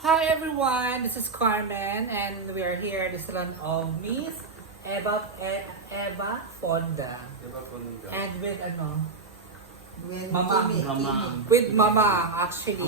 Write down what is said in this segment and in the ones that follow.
Hi everyone, this is Carmen and we are here at the salon of Miss Eva Fonda. And with Mamang. Mamang. With Mamang actually.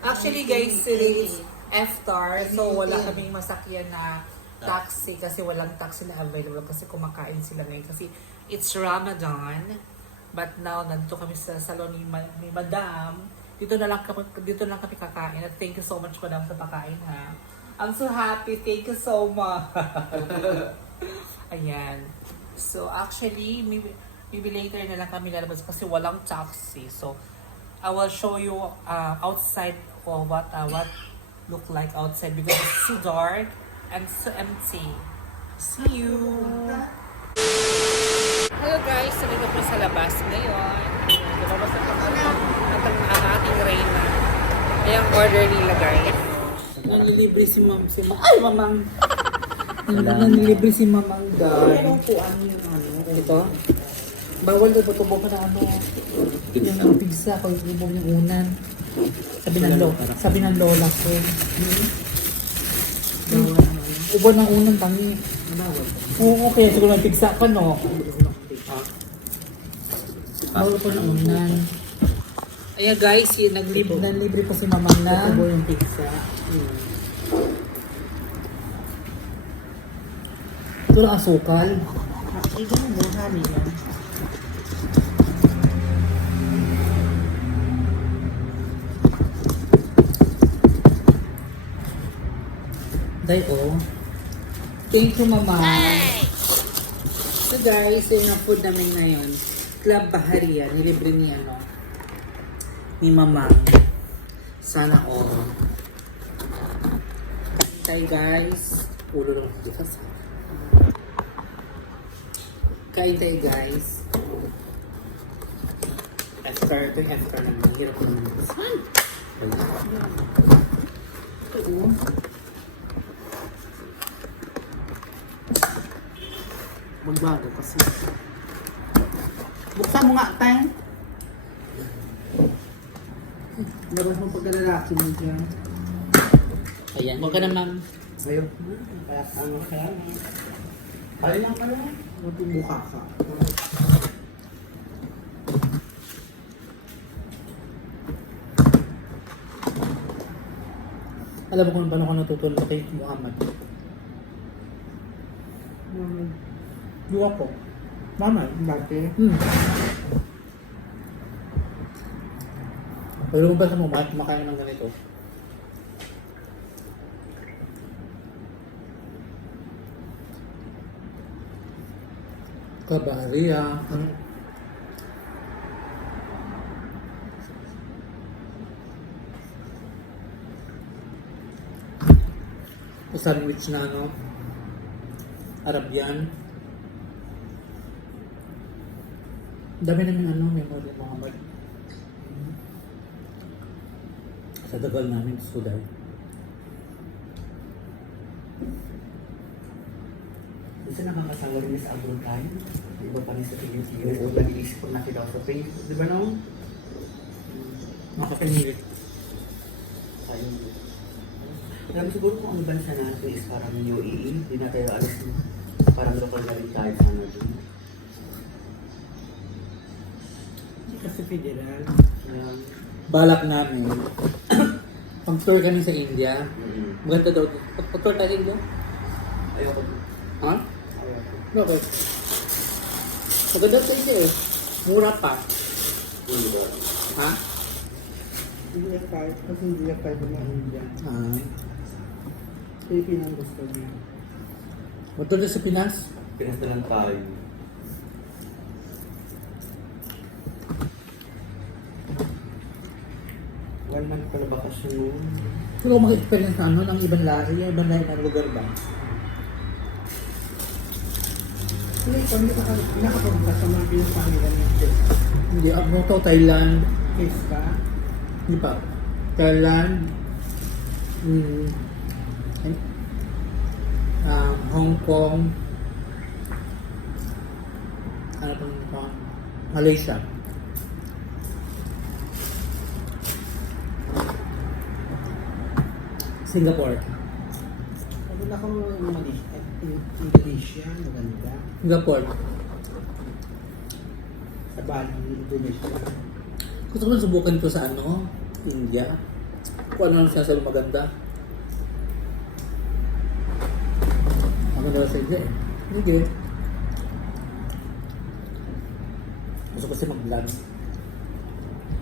Actually guys, it's after, so wala kaming masakyan na taxi kasi walang taxi na available kasi kumakain sila ngayon kasi it's Ramadan. But now, nandito kami sa salon ni Madam. Dito na lang kami kakain. At thank you so much Madam sa pakain ha. I'm so happy. Thank you so much. Ayan. So actually, maybe later na lang kami lalabas kasi walang taxi. So I will show you outside for what look like outside because it's so dark and so empty. See you! Hello guys! Nandito po sa labas ngayon. Lumabas na kami ang ating Reyna. Ayan order nila guys. Nanilibre si Ay, Mamang! Nanilibre si Mamang guys. Anong puan yung Ito? Bawal na tutubo pa na yung pizza pag ibo yung unan. Sabi ng lola ko. Ubo ng unan tangi. Oo, okay. Siguro may pizza pa, no? Bawal pa ng unan. Ayan guys, naglibre pa si Mamang na. Ubo yung pizza. Ito lang asukal. Ito lang buhan yan. Thank you, Mama. So guys, yun ang food namin ngayon. Club Baharia, nilibre ni Mama. Sana all. Kain guys. Ulo lang dito sa. Kain tayo guys. After naman. Hirap naman. Ito. Magbago kasi. Buksan mo nga, Teng. Labas mo pagkalalaki mo dyan. Ayan. Huwag ka na, ma'am. Ayaw. Kaya. Kaya lang pala. Mukha ka. Alam mo kung paano ko natutulog kay Muhammad? Luwa ko. Mama, dati. Pero kung ba sa mga kumakain ng ganito? Kabaria. Sandwich na Arabian. Dami namin memory Muhammad. Sa dagal namin suday. Kasi nakakasawa rin sa abroad tayo. Iba pa rin sa Pilipinas. Oo, nag-iisip ko nakita ko sa Facebook. Di ba no? Nakapinilit. Sayang. Alam siguro kung ang bansa natin is parang UAE. Hindi na tayo alas parang local na rin tayo sana dun. Kasi federal. Balak namin. Pag-tour kami sa India. Maganda daw. Pag-tour tayo sa India? Ayoko. Ha? Ayoko. Bakit? Maganda sa India eh. Mura pa. Hindi ba? Ha? Hindi na kahit, kasi hindi na kahit na India. Pilipinas gusto niya. Matulad sa Pinas? Pinas na lang tayo. 1 month pala bakasyon mo. Gusto ko mag-experience na ano, ng ibang lahi, yung ibang lahi na lugar ba? Hindi, ikaw hindi ka nakapunta sa mga pinapanggilan ng test. Hindi, ano to, Thailand, Case ka? hindi pa. Thailand, mm, Hong Kong, ano pa, Malaysia. Singapore. Sabi na kung Indonesia, maganda. Singapore. Sa Bali, Indonesia. Gusto ko lang subukan ko sa ano, India. Kung ano siya sa maganda. Maganda sa India eh. Hindi. Gusto ko kasi mag-vlog.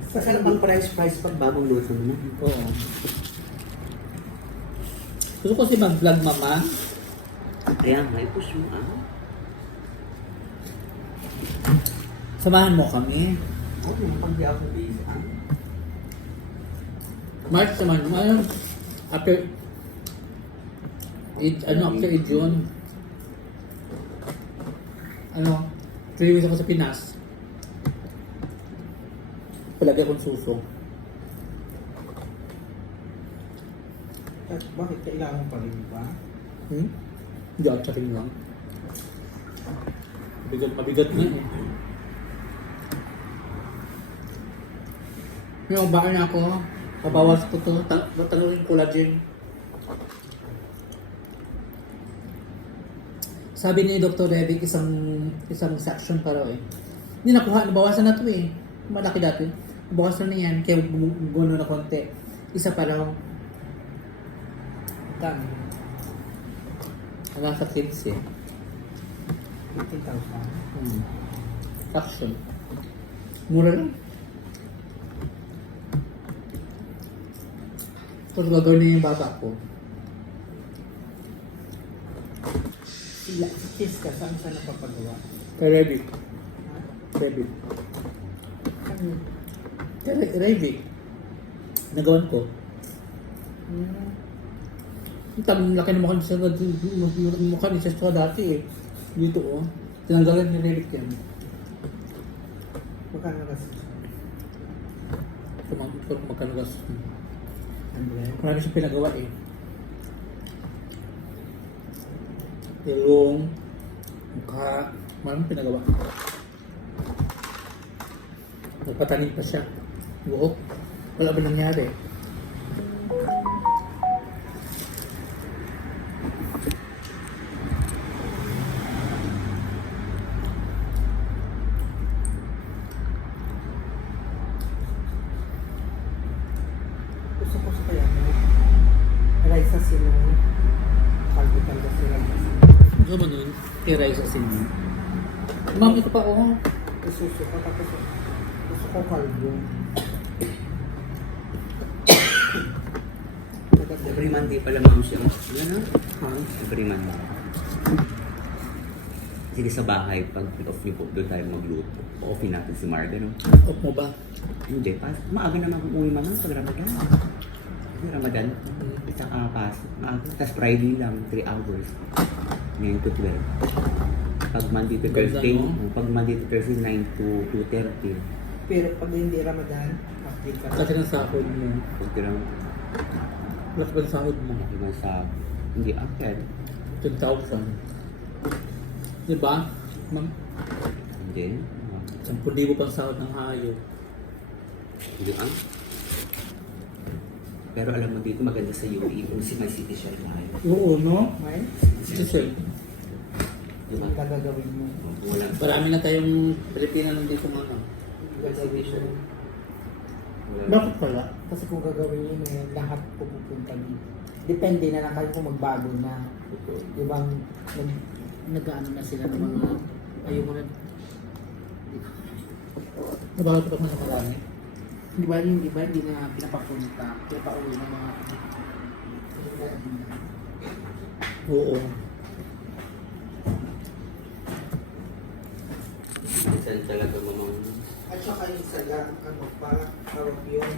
Kasi ang price pag bagong luto mo na. Oo. Gusto ko kasi mag-vlog, mama. Kaya nga, i-push mo Samahan mo kami. Oo, pag di ako busy. March naman. Ano? After June. Ano? 3 weeks ako sa Pinas. Palagi akong suso. At bakit kailangan pa rin ba? Hindi ako charing lang. Mabigat na eh. May mabahan na ako. Pabawas ko to. Tanungin collagen. Sabi ni Dr. Revic, isang section pa raw eh. Hindi nakuha, nabawasan na to eh. Malaki dati. Nabawasan na yan, kaya guno na konti. Isa pa raw. Dami. Nasa 15 eh. 15,000. Fraction. Mura lang. Tapos gagawin na yung baba ko. Sila, case ka, saan sa napapagawa? Kay Revic. Ha? Revic. Ano? Kay Revic. Nagawan ko. Ang laki ng mukha niya sa dati eh. Dito oh. Tinanggalan ni Revic yan. Magkano kasi? Magkano gas. Andre? Marami siyang pinagawa eh. Ilong, mukha, maraming pinagawa. Nagpatanim pa siya. Buhok. Wala ba nangyari? Gusto ko sa kaya mo. Raisa sila. Kalbo-kalbo sila. Ano ba nun? Tiray sa sindi. Ma'am, ito pa oh. Isuso ko tapos gusto ko kalbo. Every Monday pala ma'am siya. Yan Every Monday. Sige sa bahay, pag off niyo po, doon tayo magluto. Off-in natin si Marga, no? Off mo ba? Hindi, maaga naman umuwi mama pag Ramadan. Kasi Ramadan, isa pasok. Tapos Friday lang, 3 hours. 9 to 12. Pag Monday to Ganda, Thursday, no? pag Monday to Thursday, 9 to 2:30. Pero pag hindi Ramadan, update ka. Kasi ng sahod mo. Pag tirang, Plus ba ng sahod mo? iba sa, hindi akad. 10,000. Diba? Ma'am, Hindi. 10,000 pang sahod ng hayop. Hindi Pero alam mo dito, maganda sa UAE kung may city share tayo. Oo, no? May? Kasi, Diba? Ang gagawin mo. Wala. marami na tayong Pilipina nandito mga. City share. Wala. Bakit pala? Kasi kung gagawin yun, lahat pupunta dito. Depende na lang kayo kung magbago na. Di ba, nag-ano na sila ng mga, ayaw mo na, Nabakit pa naman sa marami. di ba, hindi na pinapapunta, pinapauwi ng mga, Oo. Minsan talaga mamang at saka yung sala, ano pa, tawag yun,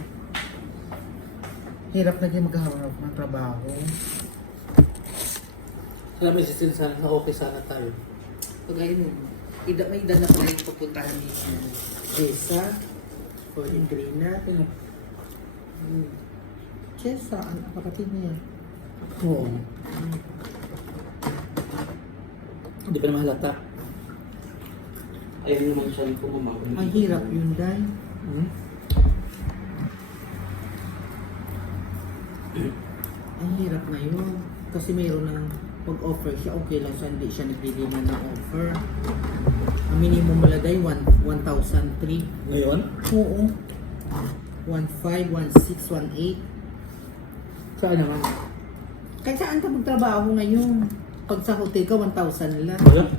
Hirap na din maghahanap ng trabaho. Alam mo, isistin sana na okay sana tayo. Kagaya mo, may ida na pala yung pupuntahan ni Jessa or ni Grina. Jessa, ang kapatid niya. Oo. Hindi pa naman halata. Ayun naman siya ko mama. Ang hirap yun, Day. Hmm? Ang hirap na yun. Kasi mayroon ng pag-offer siya, okay lang siya, hindi siya nagdi-demand ng offer. Ang minimum wala day, 1,003. Ngayon? Oo. 1,500, 1,600, 1,800. Saan naman? Kahit saan ka magtrabaho ngayon? Pag sa hotel ka, 1,000 lang. Wala.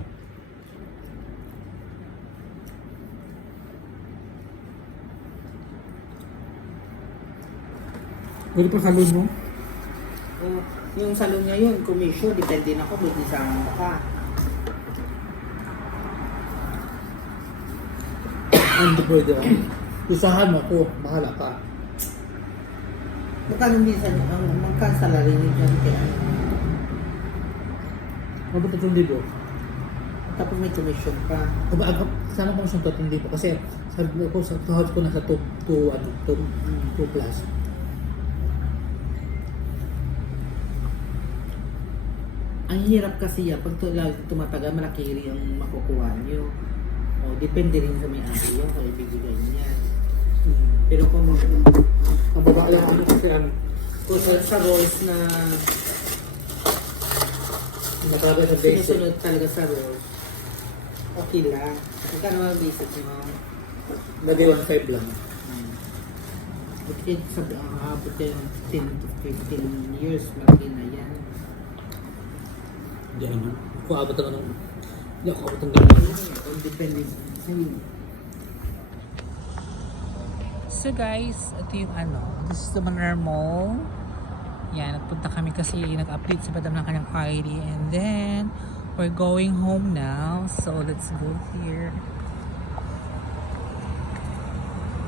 Pwede pa salon mo? O, yung salon niya yun, commission, depende na ako, may disama ka. Hindi pwede ako. Usahan mo ako, bahala ka. Magkano minsan, magkano salary niyo dyan kaya? Mabot 3,000. Tapos may commission pa. Sana ko siyang 3,000 kasi sabi ko sa kahot ko nasa 2 plus. Ang hirap kasi yan, pag tumatagal, malaki rin ang makukuha niyo. O, depende rin sa may-ari yun, kung ibibigay niya. Pero kung Ang baba lang ano kasi kung sa roles na natrabe sa basic. sinusunod talaga sa roles, okay lang. Magkano ang basic mo? Lagi 1,500 lang. Okay, sabi ang aabot yan 10 to 15 years, malaki na yan. Hindi naman. Kung abot ang anong... Hindi ako abot ang ganyan. Depende sa'yo. So guys, ito yung this is the Manar Mall. Yan, nagpunta kami kasi nag-update si Madam ng kanyang ID. And then, we're going home now. So, let's go here.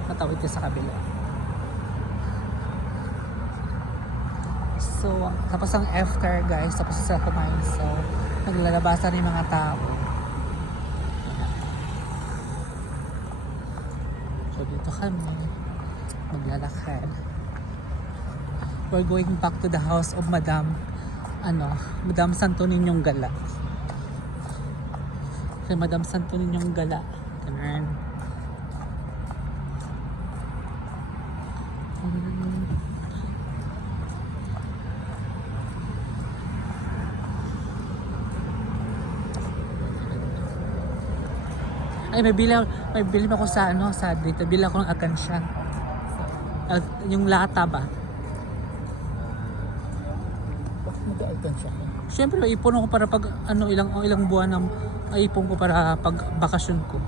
Matawid ka sa kabila. So, tapos ang after guys, tapos sa kumain. So, naglalabasan yung mga tao. So, dito kami maglalakad. We're going back to the house of Madam Santo Niñong Gala. Kay Madam Santo Niñong Gala. Ganun. Ay, may bili ako sa dito. Bili ako ng akansya. Yung lata ba? Mag-aaltan siya. Siyempre, ipon ako para pag ilang buwan na ipon ko para pag bakasyon ko.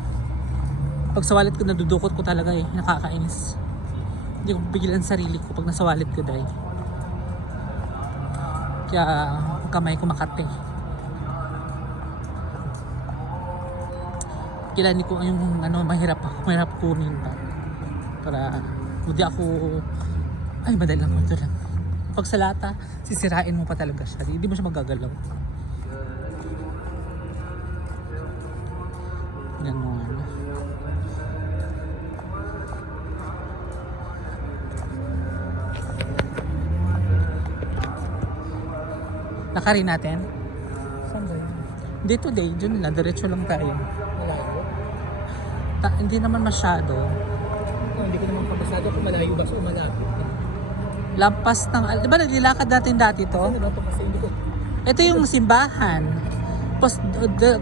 Pag sa wallet ko, nadudukot ko talaga nakakainis. Hindi ko pigilan sarili ko pag nasa wallet ko dahil. Kaya, ang kamay ko makate. Kilani ko yung mahirap kunin ba. Para, hindi ako, madali lang ito lang. Pag sa lata, sisirain mo pa talaga siya. Hindi mo siya magagalaw. Ganon. Lakarin natin? Saan ba yun? Day to day, dyan lang. Diretso lang tayo. Malayo? Hindi naman masyado. Hindi ko naman pabasado kung malayo ba o malapit. Lampas ng... Di ba naglalakad natin dati to? Ano ba ito kasi hindi ko... Ito yung simbahan. Tapos,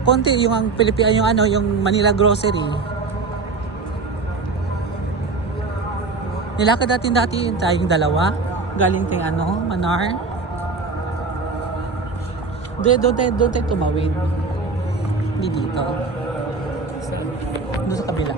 konti yung ang Pilipinas, yung Manila Grocery. Nilakad natin dati tayong dalawa. Galing kay Manar. Doon tayo tumawid. Hindi dito. Doon sa kabila.